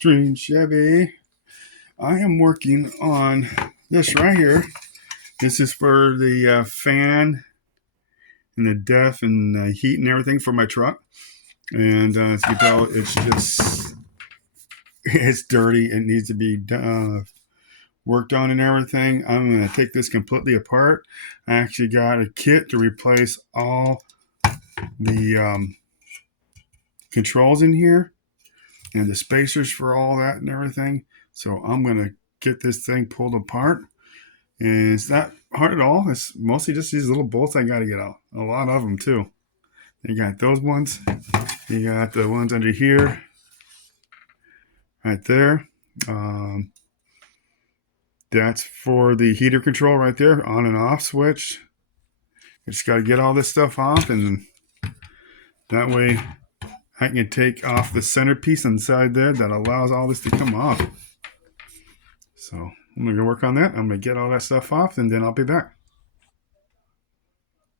Dream Chevy. I am working on this right here. This is for the fan and the def and heat and everything for my truck. And as you can tell, it's dirty. It needs to be worked on and everything. I'm going to take this completely apart. I actually got a kit to replace all the controls in here and the spacers for all that and everything. So I'm going to get this thing pulled apart. And it's not hard at all. It's mostly just these little bolts I got to get out. A lot of them too. You got those ones. You got the ones under here. Right there. That's for the heater control right there. On and off switch. I just got to get all this stuff off. And that way I can take off the centerpiece inside there that allows all this to come off. So I'm going to go work on that. I'm going to get all that stuff off and then I'll be back.